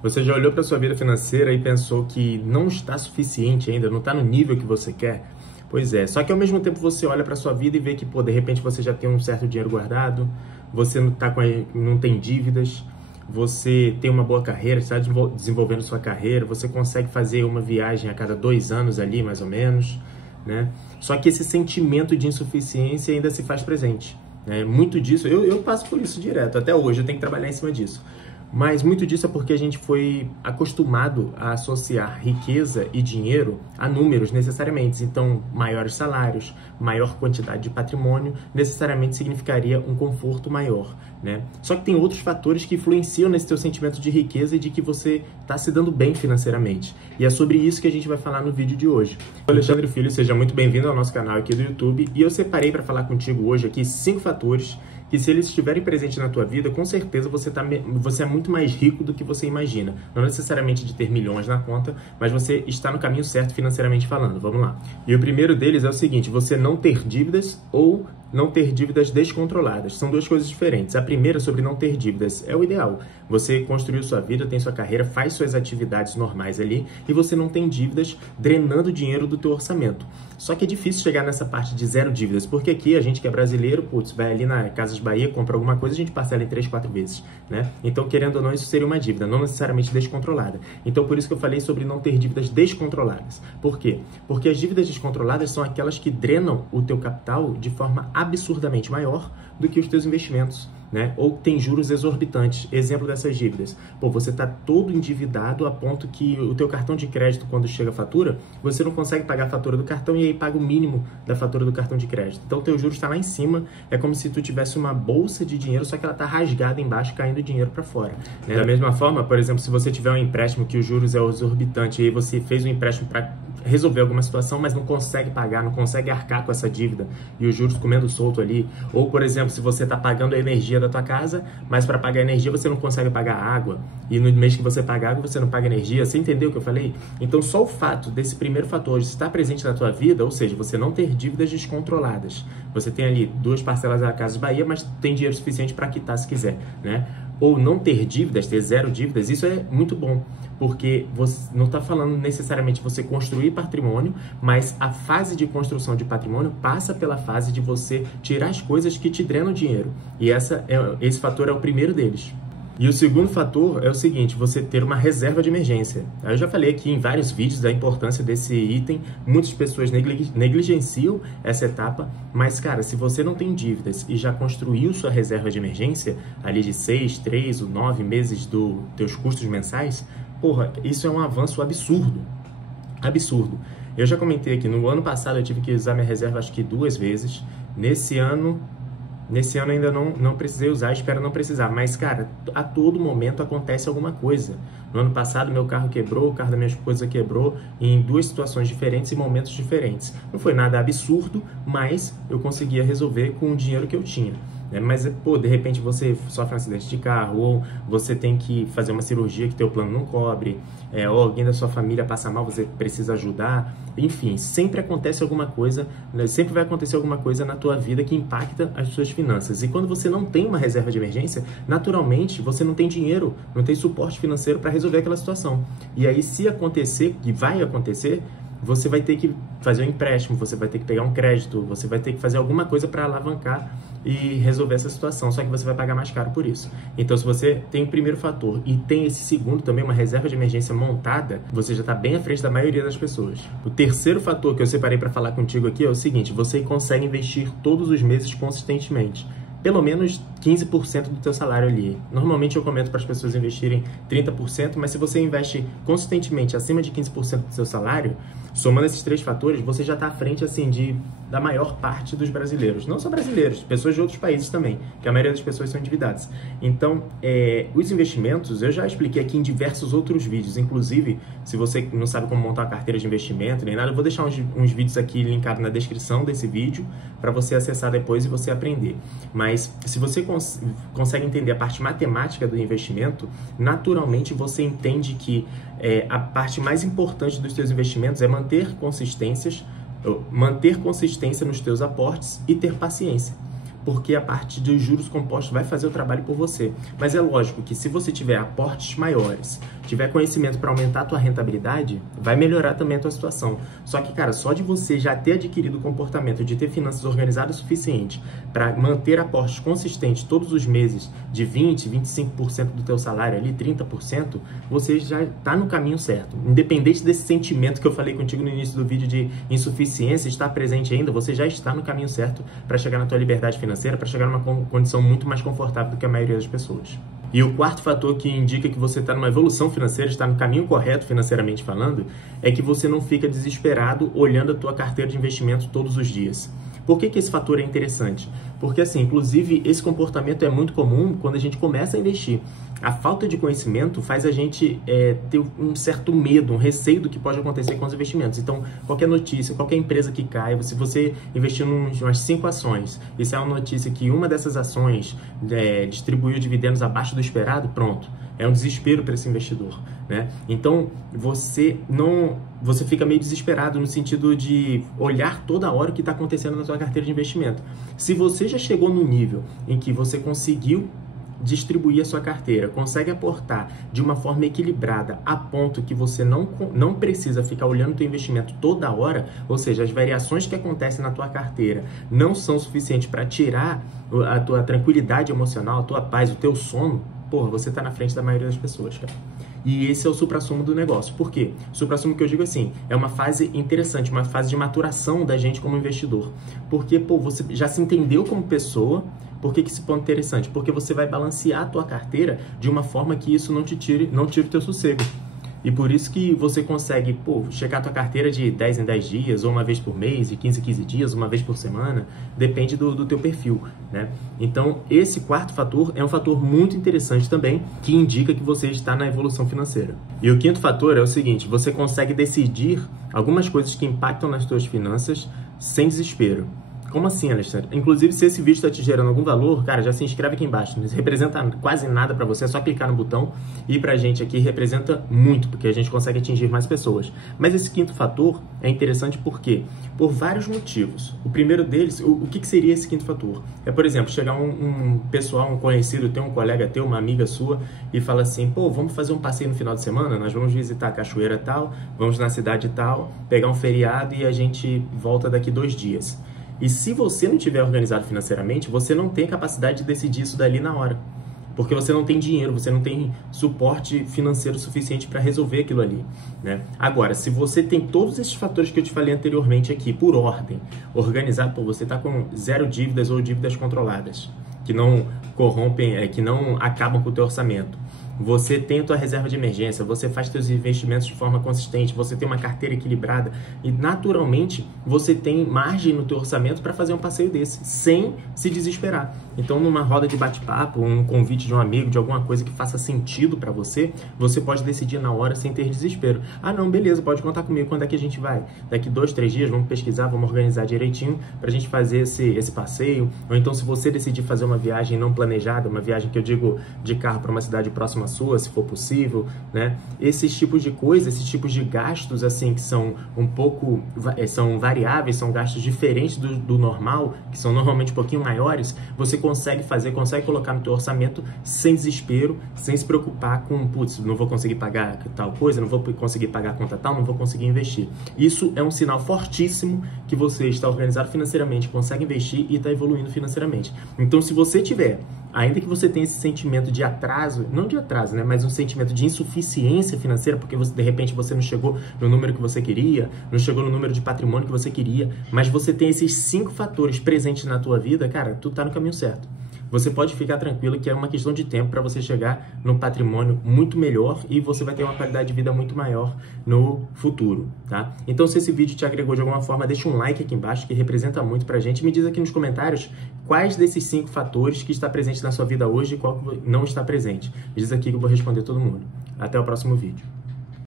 Você já olhou para sua vida financeira e pensou que não está suficiente ainda, não está no nível que você quer? Pois é, só que ao mesmo tempo você olha para sua vida e vê que, pô, de repente você já tem um certo dinheiro guardado, você não tem dívidas, você tem uma boa carreira, está desenvolvendo sua carreira, você consegue fazer uma viagem a cada 2 anos ali, mais ou menos, né? Só que esse sentimento de insuficiência ainda se faz presente, né? Muito disso, eu passo por isso direto, até hoje eu tenho que trabalhar em cima disso. Mas muito disso é porque a gente foi acostumado a associar riqueza e dinheiro a números necessariamente. Então, maiores salários, maior quantidade de patrimônio, necessariamente significaria um conforto maior, né? Só que tem outros fatores que influenciam nesse teu sentimento de riqueza e de que você está se dando bem financeiramente. E é sobre isso que a gente vai falar no vídeo de hoje. Eu sou Alexandre Filho, seja muito bem-vindo ao nosso canal aqui do YouTube. E eu separei para falar contigo hoje aqui 5 fatores que, se eles estiverem presentes na tua vida, com certeza você é muito mais rico do que você imagina. Não necessariamente de ter milhões na conta, mas você está no caminho certo financeiramente falando. Vamos lá. E o primeiro deles é o seguinte: você não ter dívidas ou não ter dívidas descontroladas. São duas coisas diferentes. A primeira, sobre não ter dívidas, é o ideal. Você construiu sua vida, tem sua carreira, faz suas atividades normais ali e você não tem dívidas drenando dinheiro do teu orçamento. Só que é difícil chegar nessa parte de 0 dívidas, porque aqui a gente que é brasileiro, putz, vai ali na Casas Bahia, compra alguma coisa, a gente parcela em 3, 4 vezes, né? Então, querendo ou não, isso seria uma dívida, não necessariamente descontrolada. Então, por isso que eu falei sobre não ter dívidas descontroladas. Por quê? Porque as dívidas descontroladas são aquelas que drenam o teu capital de forma absurdamente maior do que os teus investimentos, né? Ou tem juros exorbitantes. Exemplo dessas dívidas: pô, você está todo endividado a ponto que o teu cartão de crédito, quando chega a fatura, você não consegue pagar a fatura do cartão e aí paga o mínimo da fatura do cartão de crédito. Então, o teu juros está lá em cima, é como se tu tivesse uma bolsa de dinheiro, só que ela está rasgada embaixo, caindo dinheiro para fora, né? Da mesma forma, por exemplo, se você tiver um empréstimo que os juros é exorbitante e aí você fez um empréstimo para resolver alguma situação, mas não consegue pagar, não consegue arcar com essa dívida e os juros comendo solto ali. Ou, por exemplo, se você está pagando a energia da tua casa, mas para pagar a energia você não consegue pagar a água, e no mês que você paga água você não paga energia. Você entendeu o que eu falei? Então, só o fato desse primeiro fator de estar presente na tua vida, ou seja, você não ter dívidas descontroladas, você tem ali 2 parcelas da Casas Bahia, mas tem dinheiro suficiente para quitar se quiser, né? Ou não ter dívidas, ter 0 dívidas, isso é muito bom, porque você não está falando necessariamente você construir patrimônio, mas a fase de construção de patrimônio passa pela fase de você tirar as coisas que te drenam dinheiro, e esse fator é o primeiro deles. E o segundo fator é o seguinte: você ter uma reserva de emergência. Eu já falei aqui em vários vídeos da importância desse item, muitas pessoas negligenciam essa etapa, mas, cara, se você não tem dívidas e já construiu sua reserva de emergência, ali de 6, 3 ou 9 meses dos teus custos mensais, porra, isso é um avanço absurdo. Absurdo. Eu já comentei aqui, no ano passado eu tive que usar minha reserva acho que 2 vezes, nesse ano ainda não precisei usar, espero não precisar. Mas, cara, a todo momento acontece alguma coisa. No ano passado, meu carro quebrou, o carro da minha esposa quebrou, em 2 situações diferentes e momentos diferentes. Não foi nada absurdo, mas eu conseguia resolver com o dinheiro que eu tinha, né? Mas, pô, de repente você sofre um acidente de carro, ou você tem que fazer uma cirurgia que teu plano não cobre, ou alguém da sua família passa mal, você precisa ajudar. Enfim, sempre acontece alguma coisa, né? Sempre vai acontecer alguma coisa na tua vida que impacta as suas finanças. E quando você não tem uma reserva de emergência, naturalmente você não tem dinheiro, não tem suporte financeiro para resolver aquela situação. E aí, se acontecer, que vai acontecer, você vai ter que fazer um empréstimo, você vai ter que pegar um crédito, você vai ter que fazer alguma coisa para alavancar e resolver essa situação, só que você vai pagar mais caro por isso. Então, se você tem o primeiro fator e tem esse segundo também, uma reserva de emergência montada, você já está bem à frente da maioria das pessoas. O terceiro fator que eu separei para falar contigo aqui é o seguinte: você consegue investir todos os meses consistentemente. Pelo menos 15% do teu salário ali. Normalmente eu comento para as pessoas investirem 30%, mas se você investe consistentemente acima de 15% do seu salário, somando esses 3 fatores, você já está à frente, assim, da maior parte dos brasileiros. Não só brasileiros, pessoas de outros países também, que a maioria das pessoas são endividadas. Então, os investimentos, eu já expliquei aqui em diversos outros vídeos. Inclusive, se você não sabe como montar uma carteira de investimento nem nada, eu vou deixar uns vídeos aqui linkados na descrição desse vídeo para você acessar depois e você aprender. Mas se você consegue entender a parte matemática do investimento, naturalmente você entende que a parte mais importante dos seus investimentos é manter consistência nos teus aportes e ter paciência. porque a parte dos juros compostos vai fazer o trabalho por você. Mas é lógico que se você tiver aportes maiores, tiver conhecimento para aumentar a tua rentabilidade, vai melhorar também a tua situação. Só que, cara, só de você já ter adquirido o comportamento de ter finanças organizadas o suficiente para manter aportes consistentes todos os meses de 20%, 25% do teu salário ali, 30%, você já está no caminho certo. Independente desse sentimento que eu falei contigo no início do vídeo de insuficiência estar presente ainda, você já está no caminho certo para chegar na tua liberdade financeira, para chegar numa condição muito mais confortável do que a maioria das pessoas. E o quarto fator que indica que você está numa evolução financeira, está no caminho correto financeiramente falando, é que você não fica desesperado olhando a tua carteira de investimento todos os dias. Por que esse fator é interessante? Porque, assim, inclusive, esse comportamento é muito comum quando a gente começa a investir. A falta de conhecimento faz a gente ter um certo medo, um receio do que pode acontecer com os investimentos. Então, qualquer notícia, qualquer empresa que cai, se você investir em umas 5 ações, e se é uma notícia que uma dessas ações distribuiu dividendos abaixo do esperado, pronto. É um desespero para esse investidor, né? Então, você fica meio desesperado no sentido de olhar toda hora o que está acontecendo na sua carteira de investimento. Se você já chegou no nível em que você conseguiu distribuir a sua carteira, consegue aportar de uma forma equilibrada a ponto que você não precisa ficar olhando o teu investimento toda hora, ou seja, as variações que acontecem na tua carteira não são suficientes para tirar a tua tranquilidade emocional, a tua paz, o teu sono, porra, você está na frente da maioria das pessoas, cara. E esse é o suprassumo do negócio. Por quê? O suprassumo que eu digo assim, é uma fase interessante, uma fase de maturação da gente como investidor. Porque, pô, você já se entendeu como pessoa. Por que esse ponto é interessante? Porque você vai balancear a tua carteira de uma forma que isso não tire o teu sossego. E por isso que você consegue, pô, checar a tua carteira de 10 em 10 dias, ou uma vez por mês, de 15 em 15 dias, uma vez por semana, depende do teu perfil, né? Então, esse quarto fator é um fator muito interessante também, que indica que você está na evolução financeira. E o quinto fator é o seguinte, você consegue decidir algumas coisas que impactam nas tuas finanças sem desespero. Como assim, Alexandre? Inclusive, se esse vídeo está te gerando algum valor, cara, já se inscreve aqui embaixo. Não representa quase nada para você, é só clicar no botão. E pra gente aqui representa muito, porque a gente consegue atingir mais pessoas. Mas esse quinto fator é interessante por quê? Por vários motivos. O primeiro deles, o que seria esse quinto fator? É, por exemplo, chegar um pessoal, um conhecido teu, um colega teu, uma amiga sua, e fala assim, pô, vamos fazer um passeio no final de semana? Nós vamos visitar a cachoeira tal, vamos na cidade tal, pegar um feriado e a gente volta daqui 2 dias. E se você não tiver organizado financeiramente, você não tem capacidade de decidir isso dali na hora. Porque você não tem dinheiro, você não tem suporte financeiro suficiente para resolver aquilo ali, né? Agora, se você tem todos esses fatores que eu te falei anteriormente aqui, por ordem, organizado, pô, você está com 0 dívidas ou dívidas controladas, que não corrompem, que não acabam com o teu orçamento. Você tem a tua reserva de emergência, você faz seus investimentos de forma consistente, você tem uma carteira equilibrada e, naturalmente, você tem margem no teu orçamento para fazer um passeio desse, sem se desesperar. Então, numa roda de bate-papo, um convite de um amigo, de alguma coisa que faça sentido para você, você pode decidir na hora sem ter desespero. Ah, não, beleza, pode contar comigo. Quando é que a gente vai? Daqui 2, 3 dias, vamos pesquisar, vamos organizar direitinho para a gente fazer esse passeio. Ou então, se você decidir fazer uma viagem não planejada, uma viagem que eu digo de carro para uma cidade próxima sua, se for possível, né? Esses tipos de coisas, esses tipos de gastos, assim, que são são variáveis, são gastos diferentes do normal, que são normalmente um pouquinho maiores, você consegue colocar no teu orçamento sem desespero, sem se preocupar com, putz, não vou conseguir pagar tal coisa, não vou conseguir pagar a conta tal, não vou conseguir investir. Isso é um sinal fortíssimo que você está organizado financeiramente, consegue investir e está evoluindo financeiramente. Então, se você tiver, ainda que você tenha esse sentimento de atraso, não de atraso, né, mas um sentimento de insuficiência financeira, porque de repente você não chegou no número que você queria, não chegou no número de patrimônio que você queria, mas você tem esses 5 fatores presentes na tua vida, cara, tu tá no caminho certo. Você pode ficar tranquilo que é uma questão de tempo para você chegar num patrimônio muito melhor e você vai ter uma qualidade de vida muito maior no futuro, tá? Então, se esse vídeo te agregou de alguma forma, deixa um like aqui embaixo, que representa muito pra gente. Me diz aqui nos comentários quais desses 5 fatores que está presente na sua vida hoje e qual não está presente. Me diz aqui que eu vou responder todo mundo. Até o próximo vídeo.